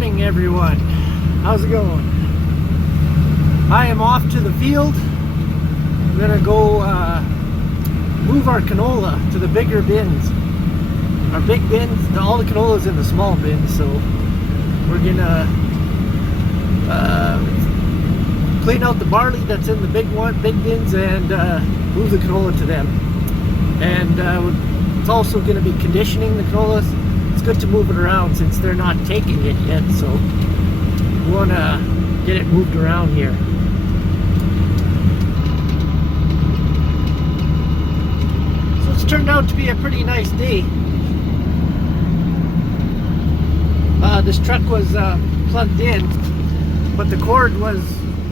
morning, everyone. How's it going? I am off to the field. I'm gonna go move our canola to the bigger bins. Our big bins, all the canola's in the small bins, so we're gonna clean out the barley that's in the big bins and move the canola to them. And it's also going to be conditioning the canola. It's good to move it around since they're not taking it yet, so we want to get it moved around here. So it's turned out to be a pretty nice day. This truck was plugged in, but the cord was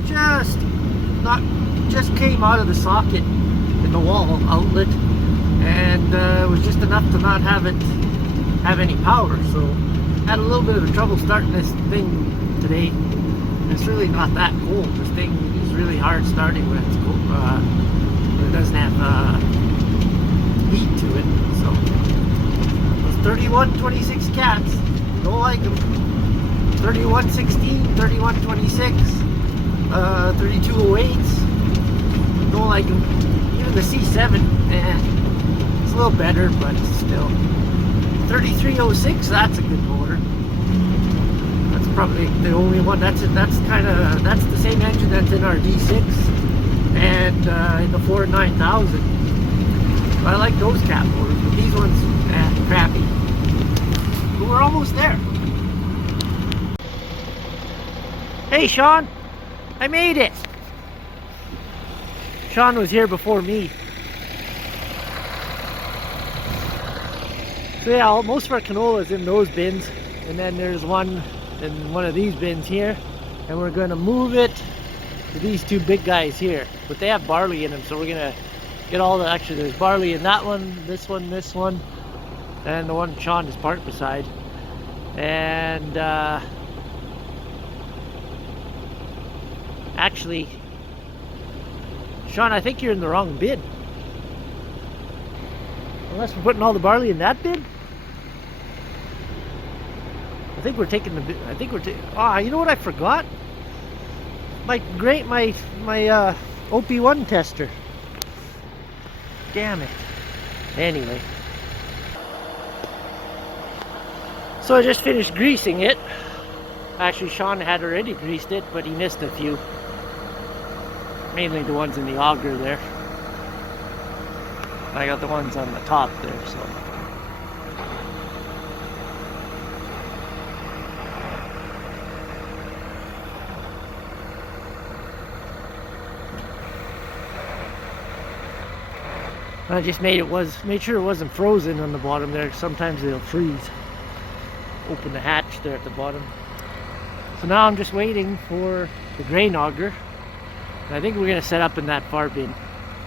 just came out of the socket in the wall outlet, and it was just enough to not have any power. So had a little bit of trouble starting this thing today. It's really not that cold. This thing is really hard starting with. It's cold. It doesn't have heat to it. So those 3126 cats, don't like them. 3116, 3126, 3208s, don't like them. Even the C7, it's a little better, but still. 3306, that's a good motor. That's probably the only one. That's the same engine that's in our D6 and in the Ford 9000. I like those cat motors, but these ones, crappy. But we're almost there. Hey Sean, I made it. Sean was here before me. So yeah, most of our canola is in those bins, and then there's one in one of these bins here, and we're going to move it to these two big guys here. But they have barley in them, so we're going to get all the, actually there's barley in that one, this one, and the one Sean is parked beside. And actually, Sean, I think you're in the wrong bin. Unless we're putting all the barley in that bin? I think we're taking the bin. I think we're taking. Ah, you know what I forgot? My OP1 tester. Damn it. Anyway. So I just finished greasing it. Actually, Sean had already greased it, but he missed a few. Mainly the ones in the auger there. I got the ones on the top there, so. I just made sure it wasn't frozen on the bottom there. Sometimes it'll freeze. Open the hatch there at the bottom. So now I'm just waiting for the grain auger. And I think we're going to set up in that far bin.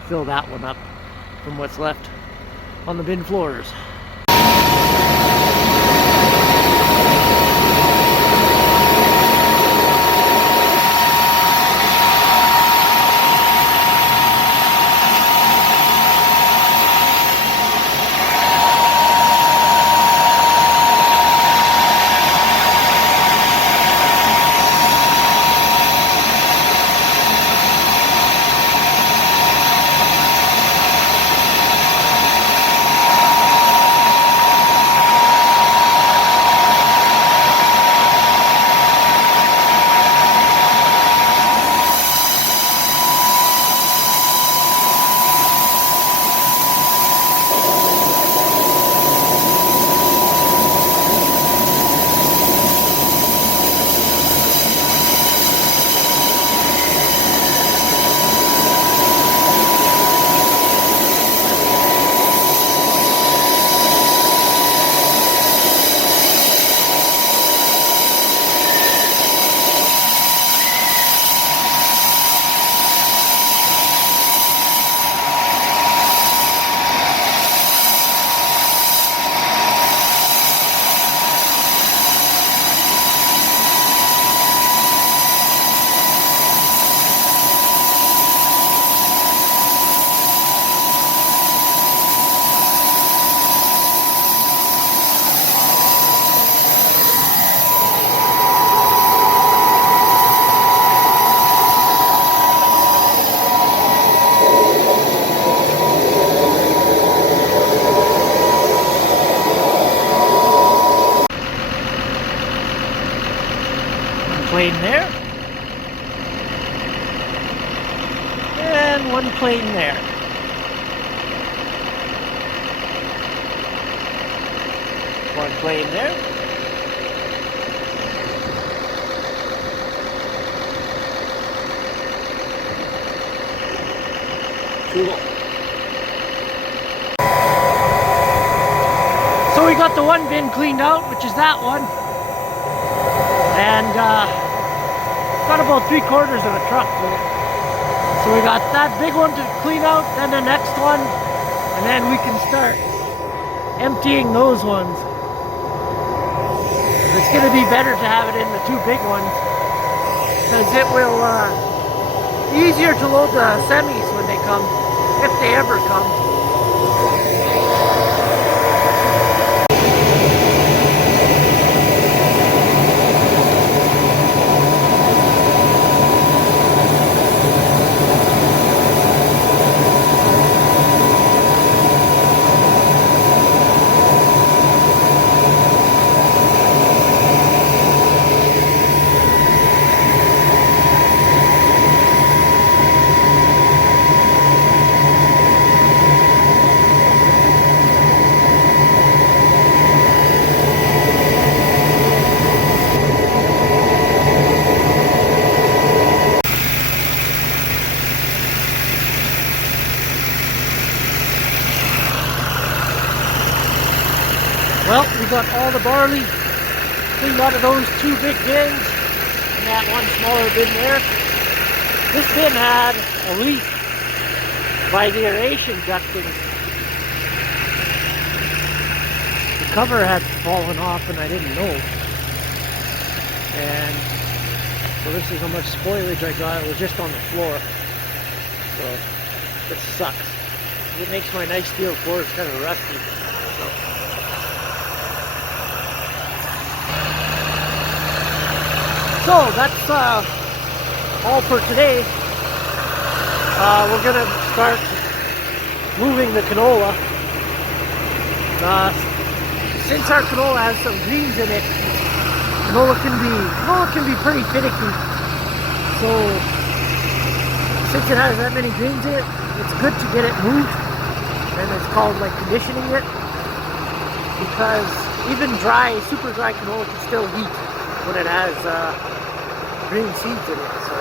Fill that one up from what's left on the bin floors. plane there. And one plane there. One plane there. Cool. So we got the one bin cleaned out, which is that one. And got about 3/4 of a truck full. So we got that big one to clean out, then the next one, and then we can start emptying those ones. It's going to be better to have it in the two big ones, because it will easier to load the semis when they come, if they ever come. Well, we got all the barley cleaned out of those two big bins and that one smaller bin there. This bin had a leak by the aeration ducting. The cover had fallen off and I didn't know. And so this is how much spoilage I got. It was just on the floor. So this sucks. It makes my nice steel floors kind of rusty. So that's all for today. We're gonna start moving the canola. Since our canola has some greens in it, canola can be pretty finicky. So since it has that many greens in it, it's good to get it moved, and it's called like conditioning it, because even dry, super dry canola can still heat when it has green seeds in it, so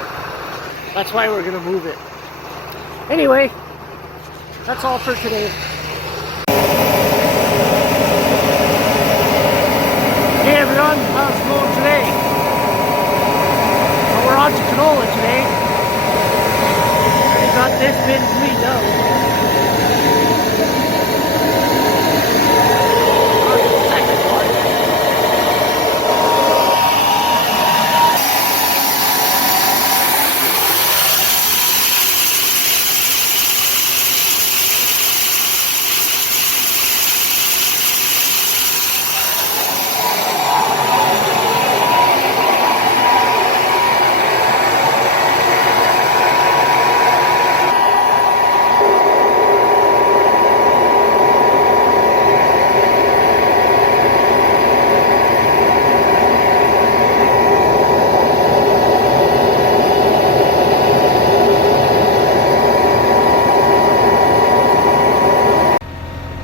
that's why we're gonna move it. Anyway, that's all for today. Hey everyone, how's it going today? Well, we're on to canola today. We got this bin cleaned out.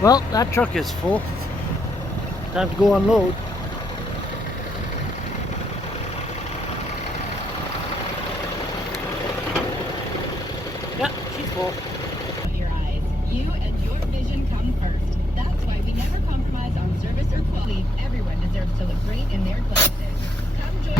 Well, that truck is full. Time to go unload. Yeah, she's full. Your eyes. You and your vision come first. That's why we never compromise on service or quality. Everyone deserves to look great in their glasses. Come join.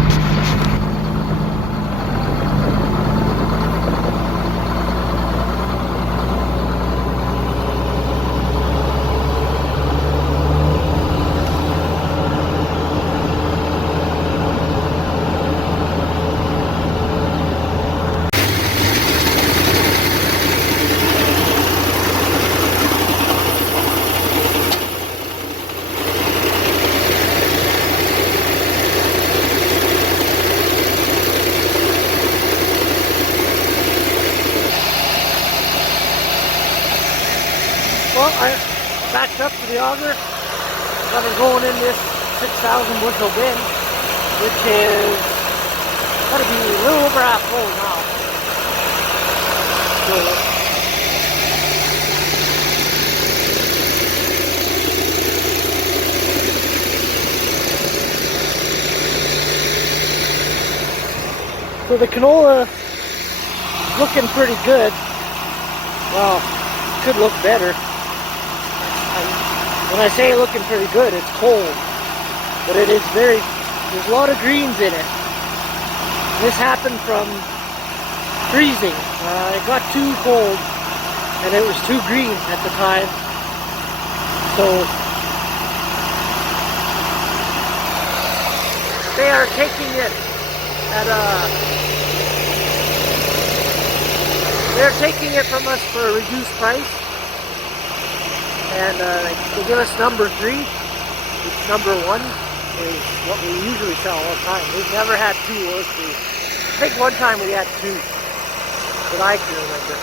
Well, I backed up to the auger. Got her going in this 6,000 bushel bin, which is Gotta be a little over half full now. So the canola is looking pretty good. Well, could look better. When I say looking pretty good, it's cold. But it is there's a lot of greens in it. This happened from freezing. It got too cold and it was too green at the time. So they are taking it at they're taking it from us for a reduced price. And they give us number 3. It's number 1 is what we usually sell all the time. We've never had 2 or 3. I think one time we had 2 that I can remember,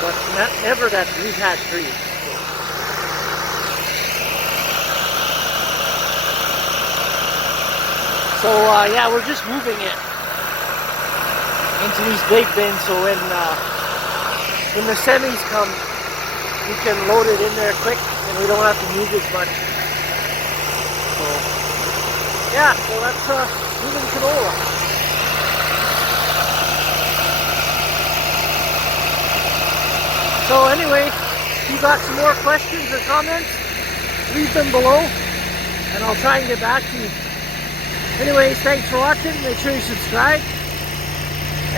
but never that we've had 3. So yeah, we're just moving it into these big bins, so when the semis come, we can load it in there quick and we don't have to move as much. So yeah, so that's moving canola. So anyway, if you got some more questions or comments, leave them below and I'll try and get back to you. Anyways, thanks for watching. Make sure you subscribe.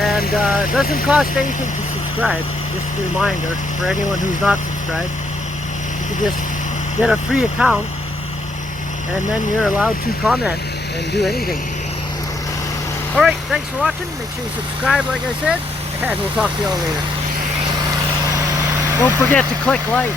And it doesn't cost anything to subscribe. Just a reminder for anyone who's not subscribed. You can just get a free account and then you're allowed to comment and do anything. Alright, thanks for watching. Make sure you subscribe like I said, and we'll talk to you all later. Don't forget to click like.